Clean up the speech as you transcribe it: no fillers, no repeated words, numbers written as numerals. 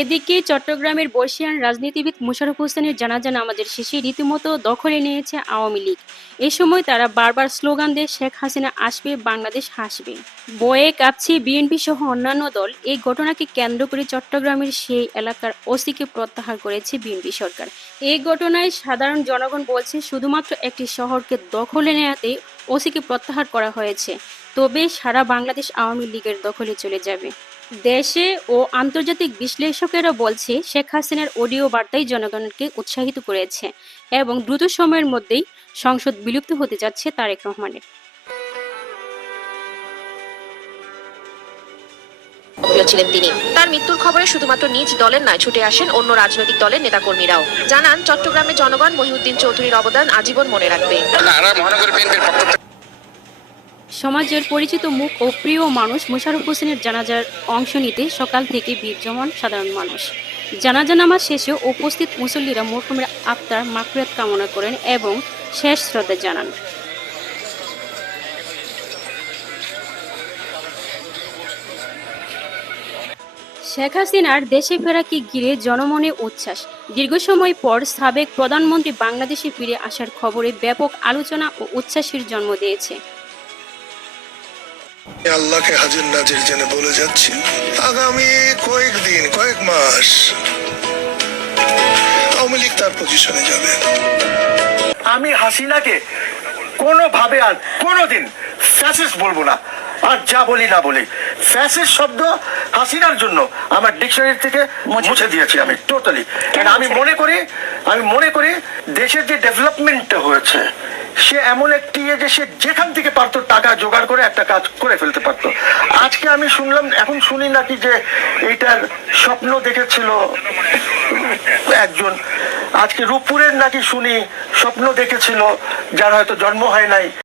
এদিকে চট্টগ্রামের বর্ষিয়ান রাজনীতিবিদ মোশাররফ হোসেনের জানাজা নামাজের শেষে রীতিমতো দখলে নিয়েছে আওয়ামী লীগ। এ সময় তারা বারবার স্লোগান দেয়, শেখ হাসিনা আসবে, বাংলাদেশ হাসবে। ভয়ে কাঁপছে বিএনপি সহ অন্যান্য দল। এই ঘটনাকে কেন্দ্র করে চট্টগ্রামের সেই এলাকার ওসিকে প্রত্যাহার করেছে বিএনপি সরকার। এই ঘটনায় সাধারণ জনগণ বলছে, শুধুমাত্র একটি শহরকে দখলে নেওয়াতে ওসিকে প্রত্যাহার করা হয়েছে, তবে সারা বাংলাদেশ আওয়ামী লীগের দখলে চলে যাবে। দেশে ও আন্তর্জাতিক বিশ্লেষকেরা বলছে, শেখ হাসিনার অডিও বার্তাই জনগণকে উৎসাহিত করেছে এবং দ্রুত সময়ের মধ্যেই সংসদ বিলুপ্ত হতে যাচ্ছে তারেক রহমানের। ছিলেন তিনি। তার মৃত্যুর খবরে শুধুমাত্র নিজ দলের নয়, ছুটে আসেন অন্য রাজনৈতিক দলের নেতাকর্মীরাও। জানান, চট্টগ্রামের জনগণ মহিউদ্দিন চৌধুরীর অবদান আজীবন মনে রাখবে। সমাজের পরিচিত মুখ ও প্রিয় মানুষ মোশাররফ হোসেনের জানাজার অংশ নিতে সকাল থেকে ভিড় জমান সাধারণ মানুষ। জানাজা নামাজ শেষে উপস্থিত মুসল্লিরা মরহুমের আত্মার মাগফিরাত কামনা করেন এবং শেষ শ্রদ্ধা জানান। শেখ হাসিনার দেশে ফেরাকে ঘিরে জনমনে উচ্ছ্বাস। দীর্ঘ সময় পর সাবেক প্রধানমন্ত্রী বাংলাদেশে ফিরে আসার খবরে ব্যাপক আলোচনা ও উচ্ছ্বাসের জন্ম দিয়েছে। আল্লাহকে হাজির নাজির জেনে বলে যাচ্ছি, আগামী কয়েকদিন, কয়েক মাস আওয়ামী লীগ তার পজিশনে যাবে। আমি হাসিনাকে কোনোভাবে আর কোনোদিন ফ্যাসিস্ট বলবো না, আর যা বলি না বলি ফ্যাসিস্ট শব্দ হাসিনার জন্য আমার ডিকশনারি থেকে মুছে দিয়েছি আমি টোটালি। আমি মনে করি দেশের যে ডেভেলপমেন্টটা হয়েছে, সে এমন একটি যে সে যেখান থেকে পারতো টাকা জোগাড় করে একটা কাজ করে ফেলতে পারতো। আজকে আমি শুনলাম, এখন শুনি নাকি যে এইটার স্বপ্ন দেখেছিল একজন, আজকে রূপপুরের নাকি শুনি স্বপ্ন দেখেছিল যার হয়তো জন্ম হয় নাই।